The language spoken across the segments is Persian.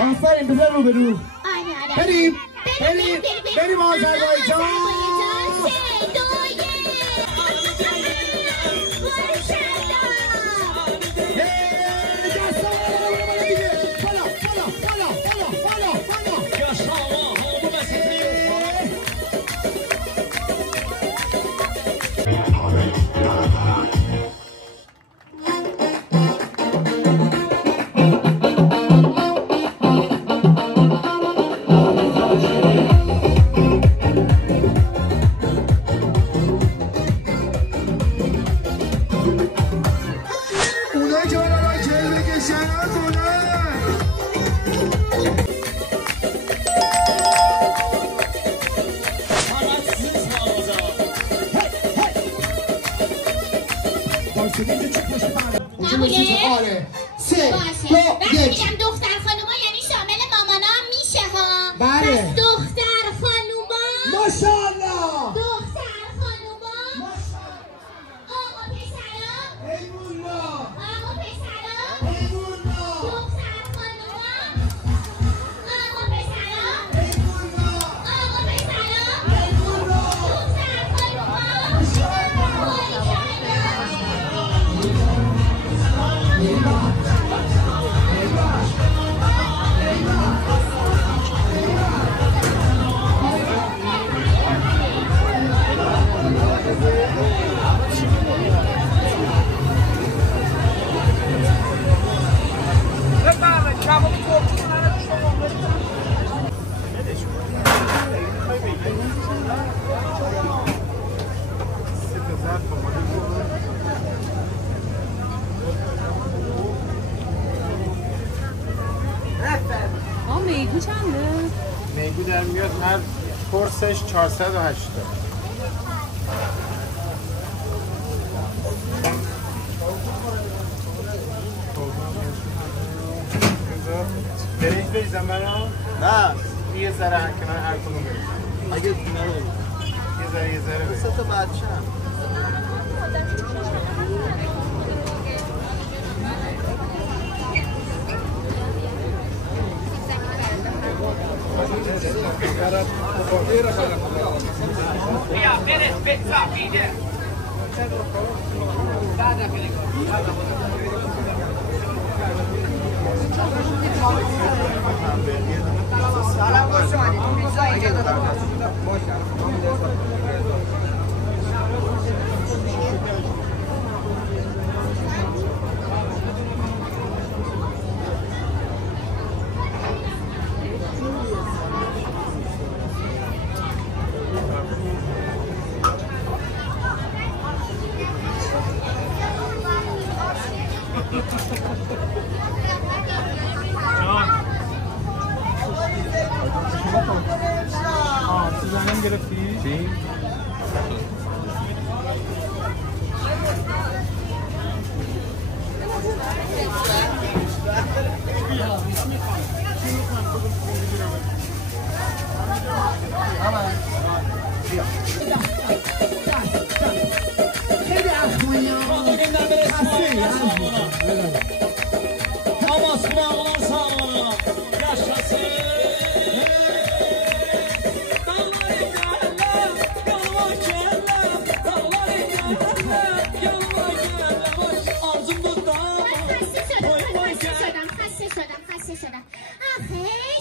آفرین بذار رو برو. بریم آذربایجان. آره 3 2 1 میگم دختر خانوما یعنی شامل مامانا هم میشه ها. بله. پس دختر خانوما ماشاءالله. دختر خانوما ماشاءالله. آقا پسرا ایوالله. آقا پسرا ایوالله. دختر خانوما آقا پسرا ایوالله. آقا پسرا ایوالله. دختر خانوما میگو چنده؟ میگو در میاد هر کورسش 480. برنج بریزم برام؟ نه یه ذره هر کنار هر کدوم بریزم اگه دونه رو یه ذره بریزم 3 تا بچه هم زنم گرفتی؟ چی؟ خیلی اخمایی ها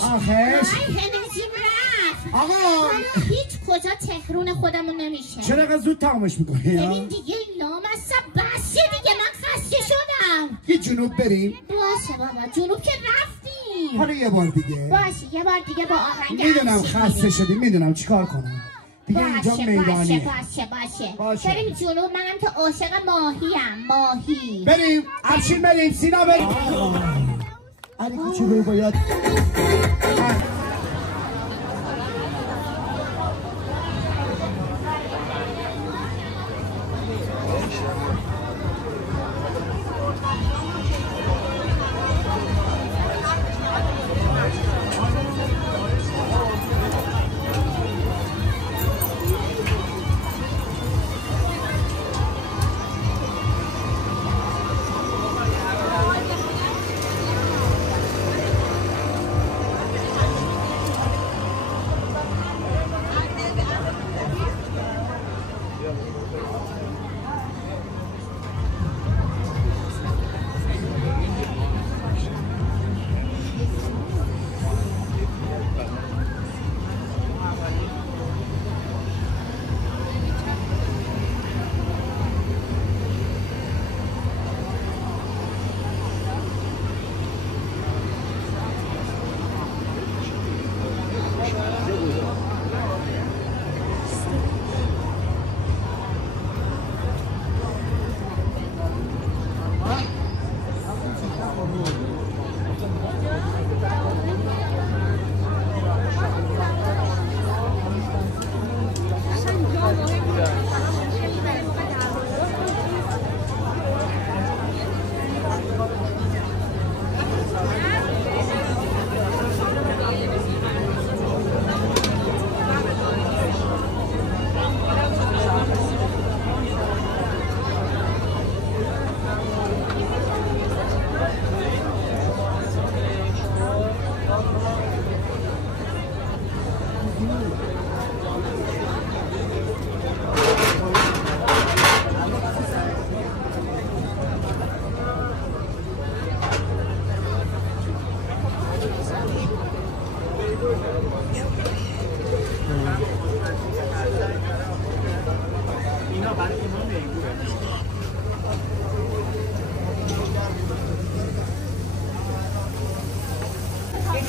آخش نجیب رفت آقا هیچ کجا تهرون خودمون نمیشه. چرا اینقدر زود تمامش میکنی؟ ببین دیگه لامصب بسه دیگه من خسته شدم. یه جنوب بریم؟ باشه بابا جنوب که رفتیم. حالا یه بار دیگه باشه یه بار دیگه با آهنگ میدونم خسته شدی میدونم چیکار کنم دیگه اینجا میدانیه. باشه بریم جنوب. منم که عاشق ماهیم. ماهی بریم افشین بریم سینا بریم. علی کوچولو باید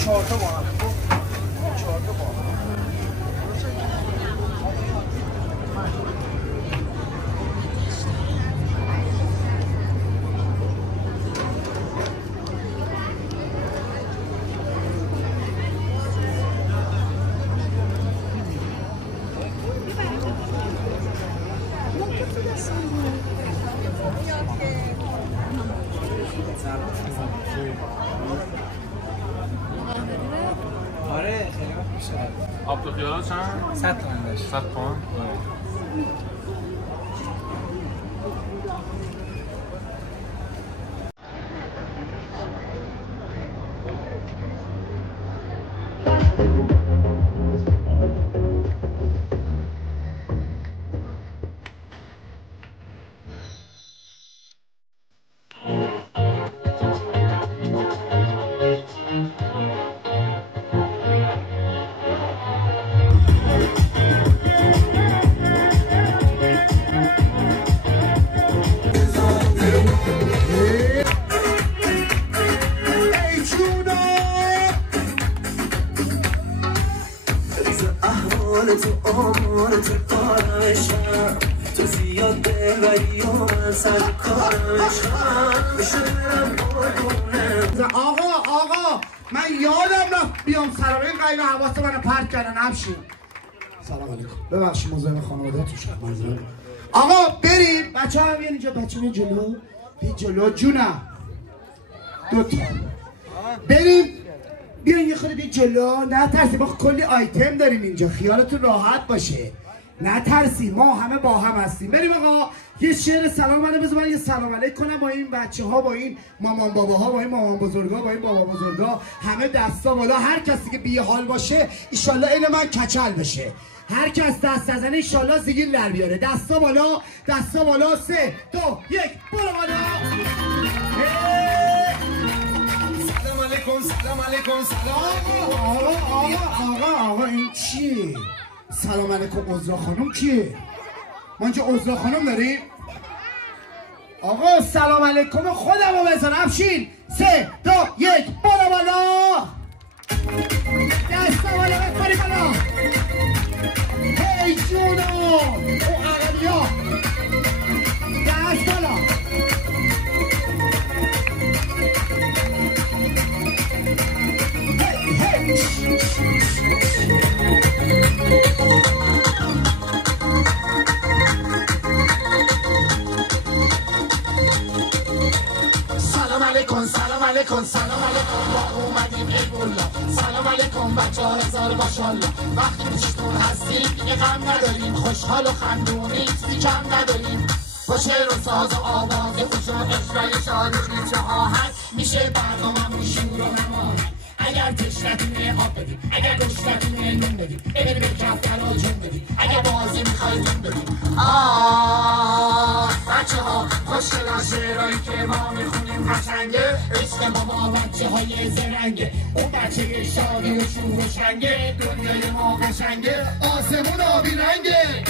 4 تا با هم 4 تا با هم آره خیلی وقت میشه. آب تو خیالات چند؟ 100 تومن داشت. 100 تومن؟ آقا من یادم رفت بیام سلام این قایق حواست منو پرت کردن افشین. سلام علیکم ببخشید مزاحم خانواده تو شد منظورم. آقا بریم بچه ها بیان اینجا بچه ها جلو بی جلو جونم 2 تا بریم بیان یه خورده بی جلو نترسی ما کلی آیتم داریم اینجا خیالتون راحت باشه نترسی ما همه با هم هستیم. بریم آقا یه شعر سلام منو بذار من یه سلام علیک کنم با این بچه ها با این مامان باباها با این مامان بزرگا با این بابا بزرگا همه دستا بالا هر کسی که بی حال باشه ان عین من کچل بشه هر کس دست نزنه ان شاءالله زیگیل در بیاره دستا بالا 3 2 1 برو بالا. سلام علیکم سلام علیکم سلام. آقا این چیه؟ سلام علیکم عذرا خانم کیه؟ ما اینجا عذرا خانم داریم؟ آقا سلام علیکم خودم رو بزن افشین 3 2 1 بالا بالا دستا بالا بپری بالا هی جونو او عقلی ها دست بالا سلام علیکم سلام علیکم سلام علیکم با اومدیم ایبولا سلام علیکم بچه ها هزار ماشالله وقتی پیشتون هستیم دیگه غم نداریم خوشحال و خندونی چیزی کم نداریم با شعر و ساز و آواز خوش و اجرای شاد و ریچه آهنگ میشه برنامه‌مون شور و نمار اگر تشنتونه آب بدید اگر گشنتونه نون بدید بریم به کفتر و جون بدید اگر بازی میخواید جون بدید بچه ها خوشگل شعرهایی که ما میخونیم قشنگه عشق ما با بچه های زرنگه اون بچه شادی و شور و شنگه دنیای ما قشنگه آسمون آبی رنگه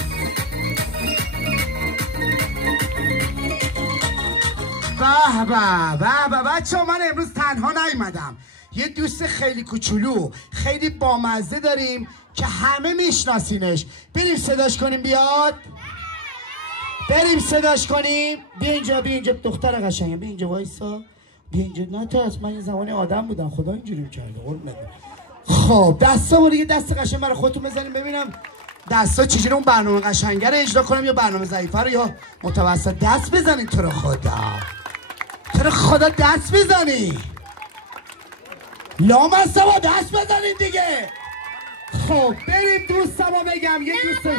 به بچه ها من امروز تنها نیومدم یه دوست خیلی کوچولو خیلی بامزه داریم که همه میشناسینش بریم صداش کنیم بیاد بریم صداش کنیم بیا اینجا دختر قشنگه بیا اینجا وایسا بیا اینجا نه تا از من یه زمانی آدم بودم خدا اینجوری کرده قربونت خب دستا دیگه دست قشنگ برای خودتون بزنیم ببینم دستا چجوری اون برنامه قشنگه رو اجرا کنم یا برنامه ضعیفه رو یا متوسط دست بزنین تو رو خدا دست بزنی لامصبا دست بزنین دیگه. خب بریم دوستمو بگم یه دوست نه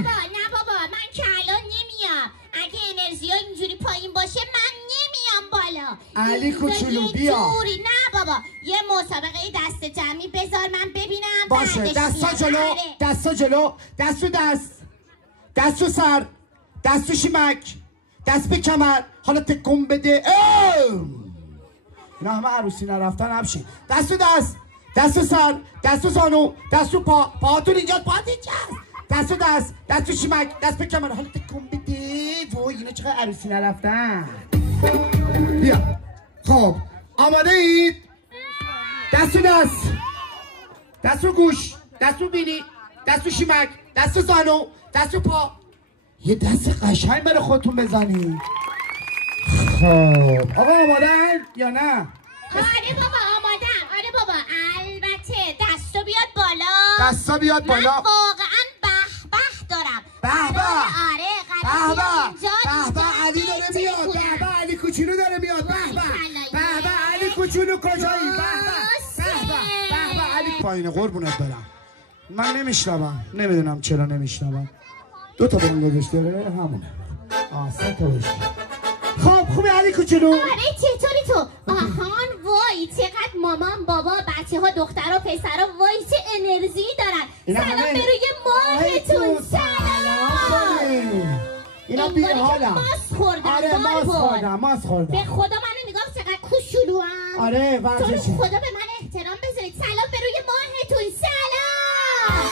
بابا من که الان نمیام اگه انرژی ها اینجوری پایین باشه من نمیام بالا علی کوچولو بیا نه بابا یه مسابقه دست جمعی بذار من ببینم باشه دستا جلو دست تو سر دست تو شیمک دست به کمر حالا تکون بده اینا همه عروسی نرفتن همشین دست تو سر دست تو زانو دست تو پا پاهاتون اینجا دست تو شیمک دست به کمر حالا تکون بده وای اینا چقدر عروسی نرفتن بیا خب آماده اید دست دست رو گوش، دست رو بینی، دست رو شیمک، دست رو زانو، دست رو پا. یه دست قشنگ برای خودتون بزنی. خب آقا آمادن یا نه؟ آره بابا آمادم. آره بابا البته دستو بیاد بالا. دستا بیاد بالا. من واقعا به دارم. به به. آره به به علی داره میاد. به به علی کوچولو داره میاد. به به علی کوچولو کجایی؟ به علی پایین قربونت برم. من نمیشنوم. نمیدونم چرا نمیشنوم. 2 تا بانگلادش داره همونه. 3 تا باشه. خب خوبه علی کوچولو؟ آره چطوری تو؟ آهان وای چقدر مامان بابا بچه ها دخترها پسرها وای چه انرژی دارن. سلام به روی ماهتون. سلام. اینا بی حالم. ماس خوردم. آره ماس خوردم. به خدا منو نگاه چقدر کوچولو هم. آره ورزشی. تو خدا به من احترام بذارید. سلام به روی ماهتون. سلام.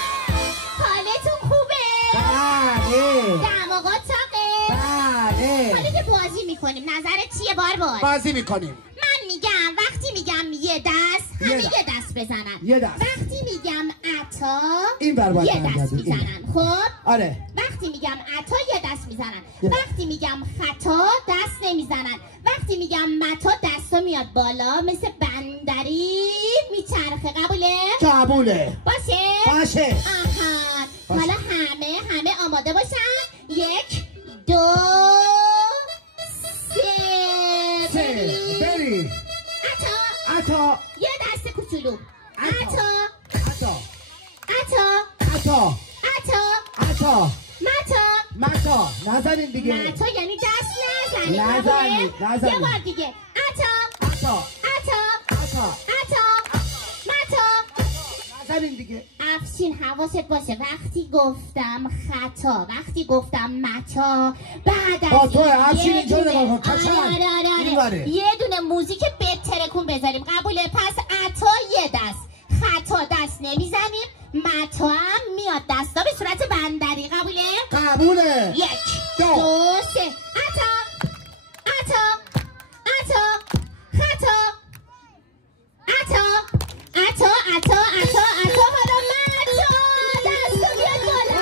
حالتون خوبه؟ بله. دماغات چاقه؟ بله. حالا که بازی میکنیم نظرت چیه باربار؟ بازی میکنیم. من میگم وقتی میگم یه دست همه یه دست بزنن. یه دست. وقتی میگم عطا این بر یه دست میزنن. خب آره. وقتی میگم عطا یه دست میزنن. وقتی میگم خطا دست نمیزنن. وقتی میگم متا دستا میاد بالا مثل بندری میچرخه. قبوله؟ باشه. آها. حالا همه آماده باشن. 1 2 3 بری. عطا. یه دست کوچولو. عطا. متا. نزنیم دیگه. متا یعنی دست نزنیم. نزنیم. یه بار دیگه. عطا. نزنیم دیگه. افشین حواست باشه وقتی گفتم خطا وقتی گفتم متا بعد از تو افشین اینجا نگاه کن. آره. یه دونه موزیک بهترکون بذاریم. قبوله؟ پس عطا یه دست خطا دست نمیزنیم. متا هم میاد دستا به صورت بندری. قبوله؟ 1 2 3 عطا حالا متا دستا بیاد بالا.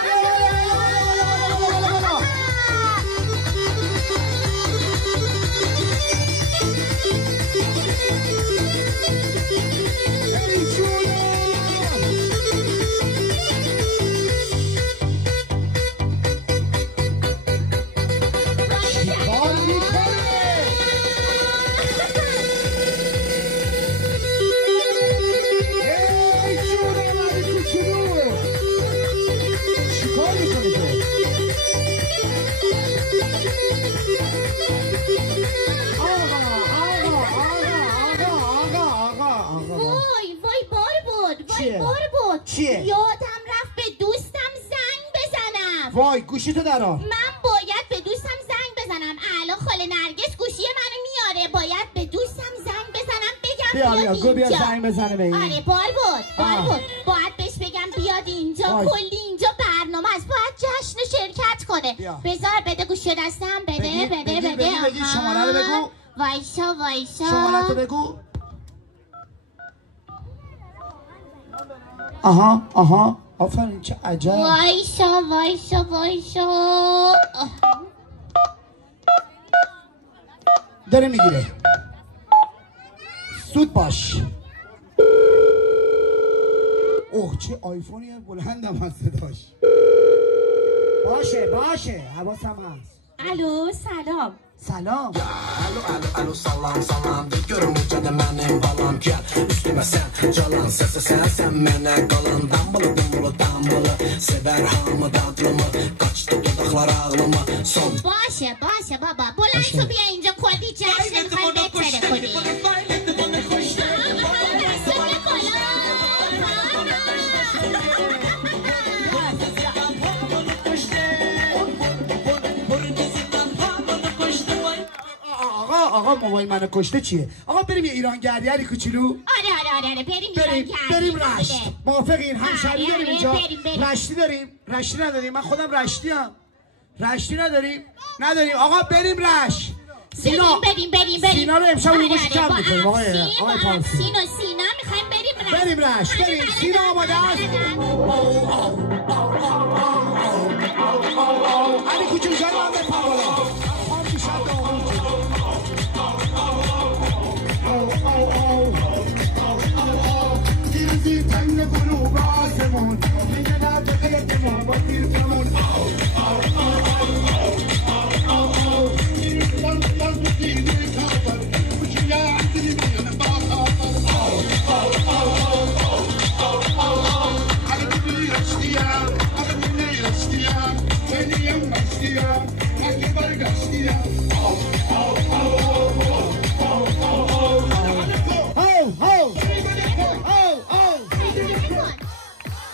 چیه؟ یادم رفت به دوستم زنگ بزنم. وای گوشیتو درا. من باید به دوستم زنگ بزنم. الان خاله نرگس گوشی منو میاره. باید به دوستم زنگ بزنم بگم بیا زنگ بزنه به این. آره بار بود. باید بهش بگم بیاد اینجا. کلی اینجا برنامه است. باید جشن شرکت کنه. بذار بده گوشی دستم. بده. بگی شماره رو بگو. وایسا. شماره رو بگو. آها آفرین چه عجب. وایسا داره میگیره. سود باش. اوه چه آیفونی بلندم هست صداش. باشه حواسم هست. الو سلام. سلام. Alo salam görüm necədə mənim balam gəl üstümə sən calan sen mənə qalan dambalı sever hamı dadlımı qaçdı dodaqlar ağlıma son. باشه بابا بلند شو بیا اینجا کلی جشن میخوای بهتره کنی. آقا موبایل منو کشته چیه؟ آقا بریم یه ایرانگردی علی کوچولو. آره بریم رشت. موافقین؟ همشهری داریم اینجا. رشتی نداریم. من خودم رشتی نداریم. آقا بریم رشت. بریم سینا رو امشب رو گوش کم میکنیم. آقای سینا میخوایم بریم بریم رشت بریم سینا آماده است علی کوچه جای من به پاولا هم میشد داغون دیرزی تنگ قلوب آسمون میگه نه به قیدمون با تیرکمون